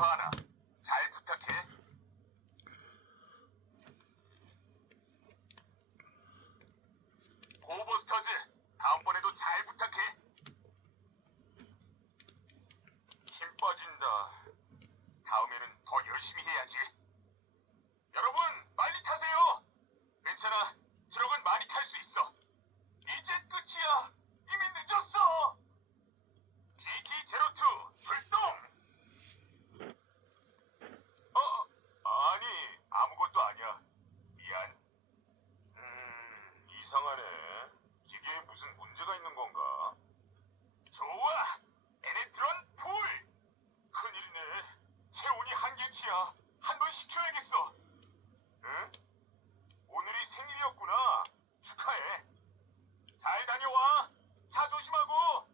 바나. 잘 부탁해. 고버스터즈, 다음번에도 잘 부탁해. 힘 빠진다. 다음에는 더 열심히 해야지. 여러분, 빨리 타세요. 괜찮아. 트럭은 많이 탈 수 있어. 이제 끝이야. 이미 늦었어. GT02 출동. 어, 아니 아무것도 아니야. 미안. 음, 이상하네. 기계에 무슨 문제가 있는 건가? 좋아. 에네트론 풀. 큰일이네. 체온이 한계치야. 한번 시켜야겠어. 응? 오늘이 생일이었구나. 축하해. 잘 다녀와. 차 조심하고.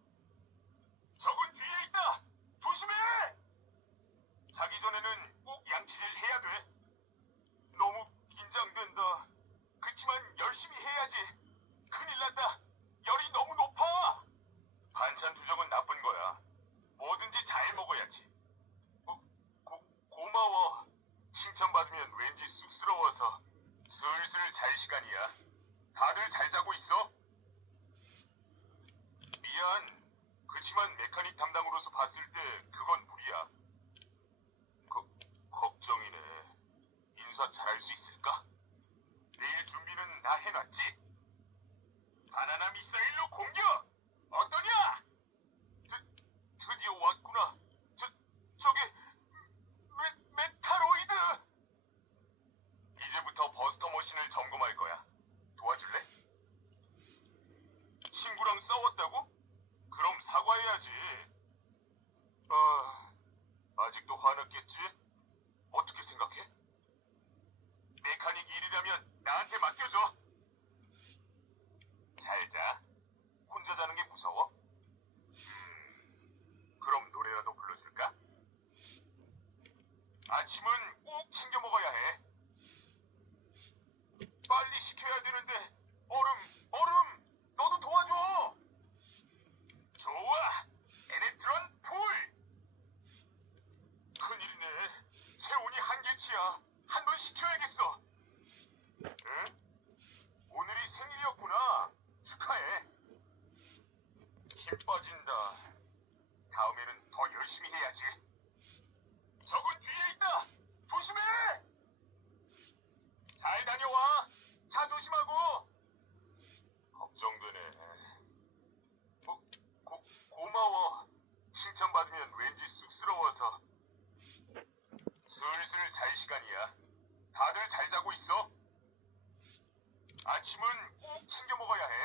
적은 뒤에 있다. 조심해. 자기 전에는 꼭 양치질 해야 돼. 너무 긴장된다. 그치만 열심히 해야지. 큰일 났다. 열이 너무 높아. 반찬 투정은 나쁜 거야. 뭐든지 잘 먹어야지. 고, 고, 고마워. 칭찬받으면 왠지 쑥스러워서 슬슬 잘 시간이야. 다들 잘 자고 있어? 미안. 그치만 메카닉 담당으로서 봤을 때 그건 무리야. 거, 걱정이네. 인사 잘할 수 있을까? 내일 준비는 다 해놨지? 바나나 미사일로 공격! 어떠냐? 드, 드디어 왔구나. 저, 저게 메, 메타로이드! 이제부터 버스터 머신을 점검할 거야. 도와줄래? 친구랑 싸웠다고? 그럼 사과해야지. 아, 아직도 화났겠지? 어떻게 생각해? 메카닉 일이라면 나한테 맡겨줘. 잘 자. 혼자 자는 게 무서워? 음, 그럼 노래라도 불러줄까? 아침은 꼭 챙겨 먹어야 해. 빨리 시켜야 되는데 얼음, 얼음, 너도 도와줘. 좋아, 에네트론 풀. 큰일이네. 체온이 한계치야. 한 번 시켜야겠어. 응? 오늘이 생일이었구나. 축하해. 힘 빠진다. 다음에는 더 열심히 해야지. 적은 뒤에 있다. 조심해. 잘 다녀와. 차 조심하고. 걱정되네. 고, 고, 고마워. 칭찬받으면 왠지 쑥스러워서. 슬슬 잘 시간이야. 다들 잘 자고 있어? 아침은 꼭 챙겨 먹어야 해.